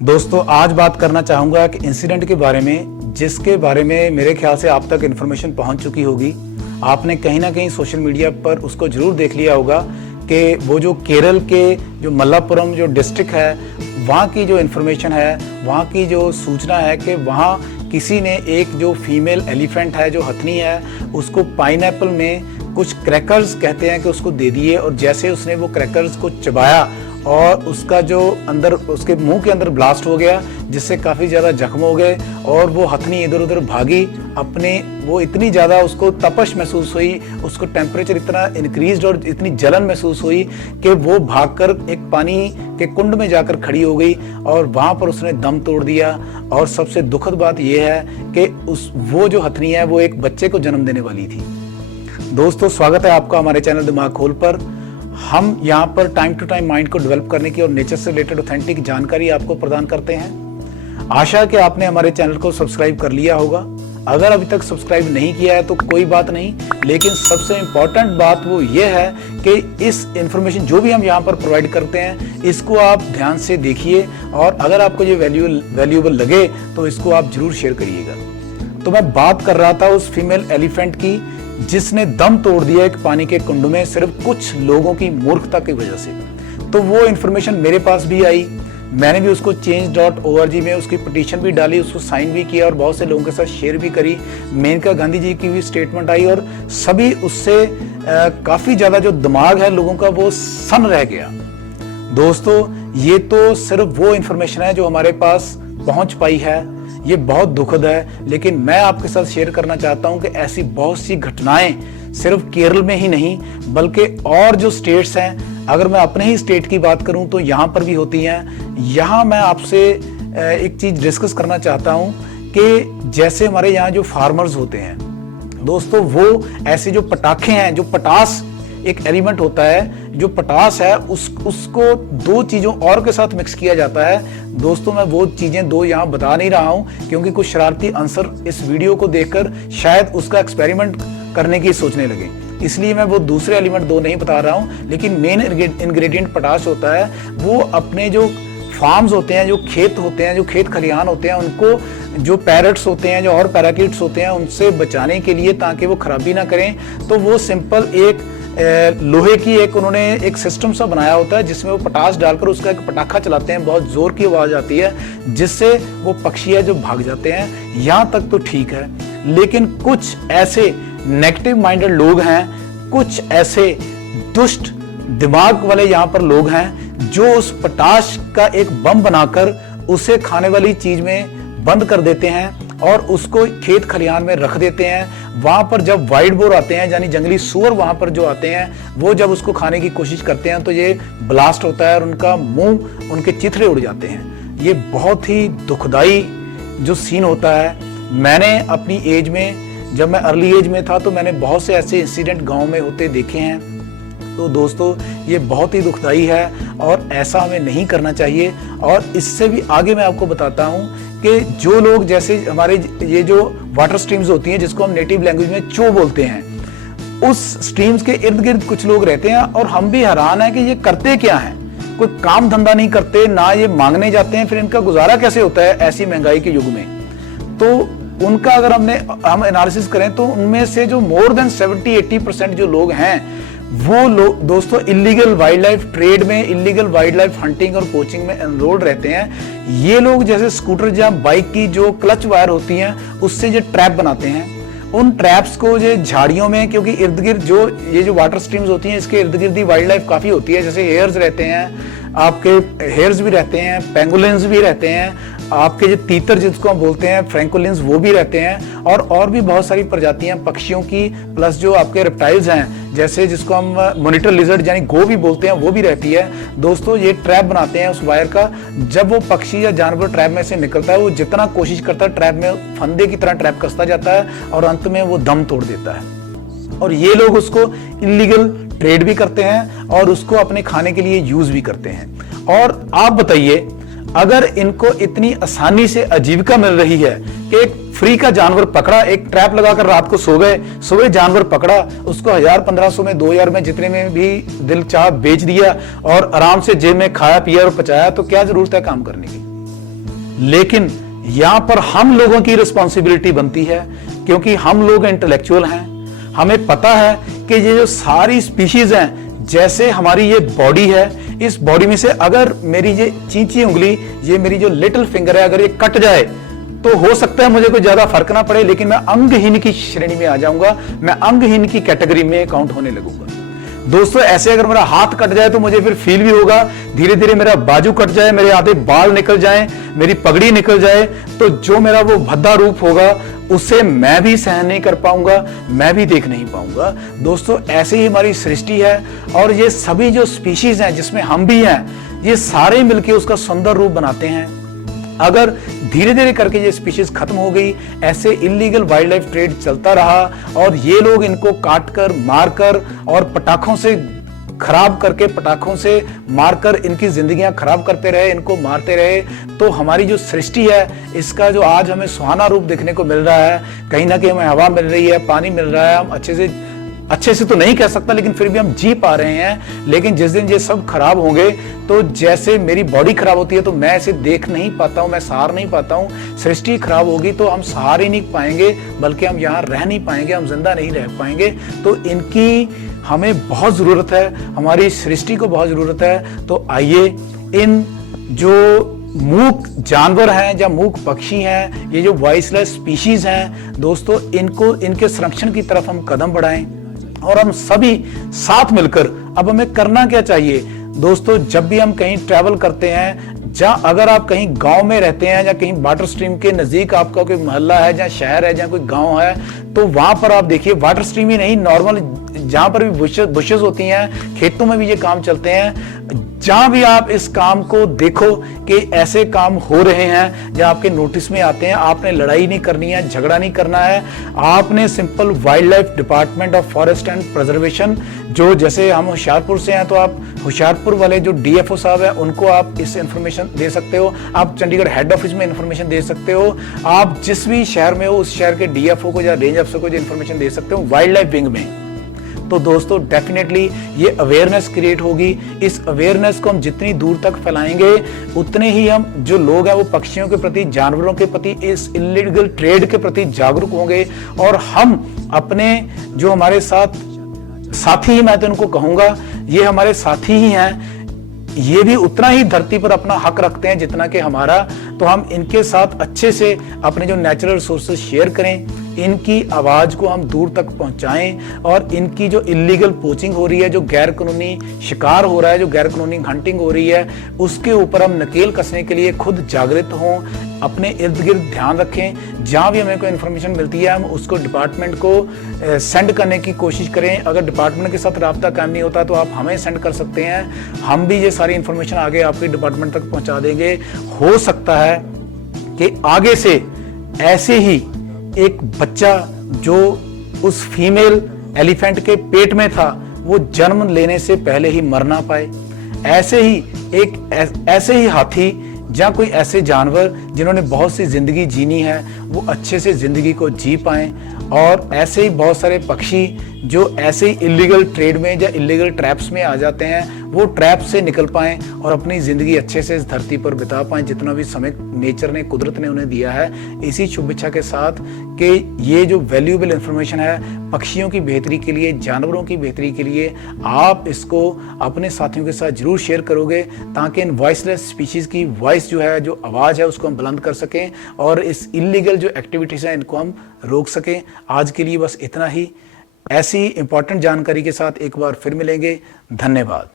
दोस्तों आज बात करना चाहूँगा एक इंसिडेंट के बारे में, जिसके बारे में मेरे ख्याल से आप तक इन्फॉर्मेशन पहुँच चुकी होगी। आपने कहीं ना कहीं सोशल मीडिया पर उसको जरूर देख लिया होगा कि वो जो केरल के जो मल्लापुरम जो डिस्ट्रिक्ट है, वहाँ की जो इन्फॉर्मेशन है, वहाँ की जो सूचना है कि वहाँ किसी ने एक जो फीमेल एलिफेंट है, जो हथनी है, उसको पाइनएप्पल में कुछ क्रैकर्स कहते हैं कि उसको दे दिए, और जैसे उसने वो क्रैकर्स को चबाया और उसका जो अंदर उसके मुंह के अंदर ब्लास्ट हो गया, जिससे काफ़ी ज़्यादा जख्म हो गए और वो हथनी इधर उधर भागी अपने। वो इतनी ज़्यादा उसको तपश महसूस हुई, उसको टेम्परेचर इतना इंक्रीज और इतनी जलन महसूस हुई कि वो भागकर एक पानी के कुंड में जाकर खड़ी हो गई और वहाँ पर उसने दम तोड़ दिया। और सबसे दुखद बात यह है कि वो जो हथनी है वो एक बच्चे को जन्म देने वाली थी। दोस्तों स्वागत है आपका हमारे चैनल दिमाग खोल पर। हम यहाँ पर टाइम टू टाइम माइंड को डेवलप करने की और नेचर से रिलेटेड ऑथेंटिक जानकारी आपको प्रदान करते हैं। आशा है कि आपने हमारे चैनल को सब्सक्राइब कर लिया होगा। अगर अभी तक सब्सक्राइब नहीं किया है तो कोई बात नहीं, लेकिन सबसे इम्पॉर्टेंट बात वो ये है कि इस इंफॉर्मेशन जो भी हम यहाँ पर प्रोवाइड करते हैं, इसको आप ध्यान से देखिए और अगर आपको ये वैल्यूएबल लगे तो इसको आप जरूर शेयर करिएगा। तो मैं बात कर रहा था उस फीमेल एलिफेंट की जिसने दम तोड़ दिया एक पानी के कुंड में, सिर्फ कुछ लोगों की मूर्खता की वजह से। तो वो इन्फॉर्मेशन मेरे पास भी आई, मैंने भी उसको change.org में उसकी पिटीशन भी डाली, उसको साइन भी किया और बहुत से लोगों के साथ शेयर भी करी। मेनका गांधी जी की भी स्टेटमेंट आई और सभी उससे काफ़ी ज़्यादा जो दिमाग है लोगों का वो सन रह गया। दोस्तों ये तो सिर्फ वो इन्फॉर्मेशन है जो हमारे पास पहुंच पाई है, ये बहुत दुखद है, लेकिन मैं आपके साथ शेयर करना चाहता हूं कि ऐसी बहुत सी घटनाएं सिर्फ केरल में ही नहीं बल्कि और जो स्टेट्स हैं, अगर मैं अपने ही स्टेट की बात करूं तो यहाँ पर भी होती हैं। यहाँ मैं आपसे एक चीज डिस्कस करना चाहता हूं कि जैसे हमारे यहाँ जो फार्मर्स होते हैं दोस्तों, वो ऐसे जो पटाखे हैं, जो पटास एक एलिमेंट होता है, जो पटास है उसको दो चीजों और के साथ मिक्स किया जाता है। दोस्तों मैं वो चीजें दो यहाँ बता नहीं रहा हूँ क्योंकि कुछ शरारती आंसर इस वीडियो को देखकर शायद उसका एक्सपेरिमेंट करने की सोचने लगे, इसलिए मैं वो दूसरे एलिमेंट दो नहीं बता रहा हूँ। लेकिन मेन इंग्रेडिएंट पटाश होता है। वो अपने जो फार्म्स होते हैं, जो खेत होते हैं, जो खेत खलिहान होते हैं, उनको जो पैरट्स होते हैं, जो और पैराकिट्स होते हैं, उनसे बचाने के लिए, ताकि वो खराबी ना करें, तो वो सिंपल एक लोहे की एक उन्होंने एक सिस्टम सा बनाया होता है जिसमें वो पटास डालकर उसका एक पटाखा चलाते हैं, बहुत जोर की आवाज आती है जिससे वो पक्षी है जो भाग जाते हैं। यहाँ तक तो ठीक है, लेकिन कुछ ऐसे नेगेटिव माइंडेड लोग हैं, कुछ ऐसे दुष्ट दिमाग वाले यहाँ पर लोग हैं जो उस पटाश का एक बम बनाकर उसे खाने वाली चीज में बंद कर देते हैं और उसको खेत खलिहान में रख देते हैं। वहां पर जब वाइल्ड बोर आते हैं, यानी जंगली सूअर वहां पर जो आते हैं, वो जब उसको खाने की कोशिश करते हैं तो ये ब्लास्ट होता है और उनका मुंह, उनके चिथड़े उड़ जाते हैं। ये बहुत ही दुखदाई जो सीन होता है। मैंने अपनी एज में, जब मैं अर्ली एज में था, तो मैंने बहुत से ऐसे इंसिडेंट गाँव में होते देखे हैं। तो दोस्तों ये बहुत ही दुखदाई है और ऐसा हमें नहीं करना चाहिए। और इससे भी आगे मैं आपको बताता हूँ कि जो लोग, जैसे हमारे ये जो वाटर स्ट्रीम्स होती हैं जिसको हम नेटिव लैंग्वेज में चो बोलते हैं, उस स्ट्रीम्स के इर्द गिर्द कुछ लोग रहते हैं और हम भी हैरान है कि ये करते क्या हैं। कोई काम धंधा नहीं करते, ना ये मांगने जाते हैं, फिर इनका गुजारा कैसे होता है ऐसी महंगाई के युग में। तो उनका अगर हम एनालिसिस करें तो उनमें से जो मोर देन 70-80% जो लोग हैं, वो लोग दोस्तों इलीगल वाइल्ड लाइफ ट्रेड में, इलीगल वाइल्ड लाइफ हंटिंग और पोचिंग में एनरोल्ड रहते हैं। ये लोग जैसे स्कूटर या बाइक की जो क्लच वायर होती हैं उससे ये ट्रैप बनाते हैं। उन ट्रैप्स को ये झाड़ियों में, क्योंकि इर्द गिर्द जो ये जो वाटर स्ट्रीम्स होती हैं इसके इर्द गिर्द ही वाइल्ड लाइफ काफी होती है, जैसे हेयर्स रहते हैं, आपके हेयर्स भी रहते हैं, पेंगोलिन्स भी रहते हैं, आपके जो तीतर जिसको हम बोलते हैं फ्रैंकोलिन्स वो भी रहते हैं, और भी बहुत सारी प्रजातियां पक्षियों की, प्लस जो आपके रेप्टाइल्स हैं जैसे जिसको हम मॉनिटर लिजर्ड यानी गो भी बोलते हैं, वो भी रहती है। दोस्तों ये ट्रैप बनाते हैं उस वायर का। जब वो पक्षी या जानवर ट्रैप में से निकलता है, वो जितना कोशिश करता है ट्रैप में फंदे की तरह ट्रैप कसता जाता है और अंत में वो दम तोड़ देता है। और ये लोग उसको इलीगल ट्रेड भी करते हैं और उसको अपने खाने के लिए यूज भी करते हैं। और आप बताइए, अगर इनको इतनी आसानी से आजीविका मिल रही है कि एक फ्री का जानवर पकड़ा, एक ट्रैप लगाकर रात को सो गए, सुबह जानवर पकड़ा, उसको 1000-1500 में, 2000 में, जितने में भी दिल चाह बेच दिया और आराम से जेब में खाया पिया और पचाया, तो क्या जरूरत है काम करने की। लेकिन यहां पर हम लोगों की रिस्पॉन्सिबिलिटी बनती है, क्योंकि हम लोग इंटेलेक्चुअल हैं। हमें पता है कि ये जो सारी स्पीशीज हैं, जैसे हमारी ये बॉडी है, इस बॉडी में से अगर मेरी ये चींची उंगली, ये मेरी जो लिटिल फिंगर है, अगर ये कट जाए तो हो सकता है मुझे कोई ज्यादा फर्क ना पड़े, लेकिन मैं अंगहीन की श्रेणी में आ जाऊंगा, मैं अंगहीन की कैटेगरी में काउंट होने लगूंगा। दोस्तों, ऐसे अगर मेरा हाथ कट जाए तो मुझे फिर फील भी होगा, धीरे धीरे मेरा बाजू कट जाए, मेरे आधे बाल निकल जाए, मेरी पगड़ी निकल जाए, तो जो मेरा वो भद्दा रूप होगा उसे मैं भी सहन नहीं कर पाऊंगा, मैं भी देख नहीं पाऊंगा। दोस्तों, ऐसे ही हमारी सृष्टि है, और ये सभी जो स्पीशीज हैं जिसमें हम भी हैं, ये सारे मिलके उसका सुंदर रूप बनाते हैं। अगर धीरे धीरे करके ये स्पीशीज खत्म हो गई, ऐसे इलीगल वाइल्ड लाइफ ट्रेड चलता रहा, और ये लोग इनको काटकर, मारकर और पटाखों से खराब करके, पटाखों से मारकर इनकी जिंदगियां खराब करते रहे, इनको मारते रहे, तो हमारी जो सृष्टि है, इसका जो आज हमें सुहाना रूप देखने को मिल रहा है, कहीं ना कहीं हमें हवा मिल रही है, पानी मिल रहा है, हम अच्छे से तो नहीं कह सकता, लेकिन फिर भी हम जी पा रहे हैं। लेकिन जिस दिन ये सब खराब होंगे, तो जैसे मेरी बॉडी खराब होती है तो मैं ऐसे देख नहीं पाता हूं, मैं सहार नहीं पाता हूं, सृष्टि खराब होगी तो हम सहार ही नहीं पाएंगे, बल्कि हम यहाँ रह नहीं पाएंगे, हम जिंदा नहीं रह पाएंगे। तो इनकी हमें बहुत जरूरत है, हमारी सृष्टि को बहुत जरूरत है। तो आइए, इन जो मूक जानवर हैं या मूक पक्षी हैं, ये जो वॉइसलेस स्पीशीज हैं दोस्तों, इनको, इनके संरक्षण की तरफ हम कदम बढ़ाएं, और हम सभी साथ मिलकर, अब हमें करना क्या चाहिए दोस्तों, जब भी हम कहीं ट्रैवल करते हैं, जहां अगर आप कहीं गांव में रहते हैं या कहीं वाटर स्ट्रीम के नजदीक आपका कोई मोहल्ला है, जहां शहर है, जहां कोई गांव है, तो वहां पर आप देखिए, वाटर स्ट्रीम ही नहीं, नॉर्मल जहां पर भी बुशेस होती हैं, खेतों में भी ये काम चलते हैं, जहां भी आप इस काम को देखो कि ऐसे काम हो रहे हैं, जहां आपके नोटिस में आते हैं, आपने लड़ाई नहीं करनी है, झगड़ा नहीं करना है, आपने simple wild life department of forest and preservation, जो जैसे हम होशियारपुर से हैं, तो आप होशियारपुर वाले जो डीएफओ साहब हैं, उनको आप इस इंफॉर्मेशन दे सकते हो, आप चंडीगढ़ हेड ऑफिस में इंफॉर्मेशन दे सकते हो, आप जिस भी शहर में हो उस शहर के डीएफओ को या रेंज अफसर को इंफॉर्मेशन दे सकते हो वाइल्ड लाइफ विंग में। तो दोस्तों, डेफिनेटली ये अवेयरनेस क्रिएट होगी। इस अवेयरनेस को हम जितनी दूर तक फैलाएंगे, उतने ही हम जो लोग हैं वो पक्षियों के प्रति, जानवरों के प्रति, इस इलीगल ट्रेड के प्रति जागरूक होंगे, और हम अपने जो हमारे साथ साथी ही, मैं तो उनको कहूंगा, ये हमारे साथी ही हैं, ये भी उतना ही धरती पर अपना हक रखते हैं जितना कि हमारा। तो हम इनके साथ अच्छे से अपने जो नेचुरल रिसोर्सेज शेयर करें, इनकी आवाज को हम दूर तक पहुंचाएं, और इनकी जो इलीगल पोचिंग हो रही है, जो गैर कानूनी शिकार हो रहा है, जो गैर कानूनी हंटिंग हो रही है, उसके ऊपर हम नकेल कसने के लिए खुद जागृत हों, अपने इर्द गिर्द ध्यान रखें। जहां भी हमें कोई इन्फॉर्मेशन मिलती है, हम उसको डिपार्टमेंट को सेंड करने की कोशिश करें। अगर डिपार्टमेंट के साथ राब्ता कायम नहीं होता तो आप हमें सेंड कर सकते हैं, हम भी ये सारी इन्फॉर्मेशन आगे आपके डिपार्टमेंट तक पहुंचा देंगे। हो सकता है कि आगे से ऐसे ही एक बच्चा जो उस फीमेल एलिफेंट के पेट में था, वो जन्म लेने से पहले ही मर ना पाए। ऐसे ही हाथी, जहाँ कोई ऐसे जानवर जिन्होंने बहुत सी जिंदगी जीनी है, वो अच्छे से जिंदगी को जी पाएं, और ऐसे ही बहुत सारे पक्षी जो ऐसे ही इलीगल ट्रेड में या इलीगल ट्रैप्स में आ जाते हैं, वो ट्रैप से निकल पाएं और अपनी जिंदगी अच्छे से इस धरती पर बिता पाएं, जितना भी समय नेचर ने, कुदरत ने उन्हें दिया है। इसी शुभ इच्छा के साथ कि ये जो वैल्यूएबल इंफॉर्मेशन है पक्षियों की बेहतरी के लिए, जानवरों की बेहतरी के लिए, आप इसको अपने साथियों के साथ जरूर शेयर करोगे, ताकि इन वॉइसलेस स्पीशीज की वॉइस जो है, जो आवाज़ है, उसको हम बुलंद कर सकें, और इस इलीगल जो एक्टिविटीज़ हैं इनको हम रोक सकें। आज के लिए बस इतना ही। ऐसी इंपॉर्टेंट जानकारी के साथ एक बार फिर मिलेंगे। धन्यवाद।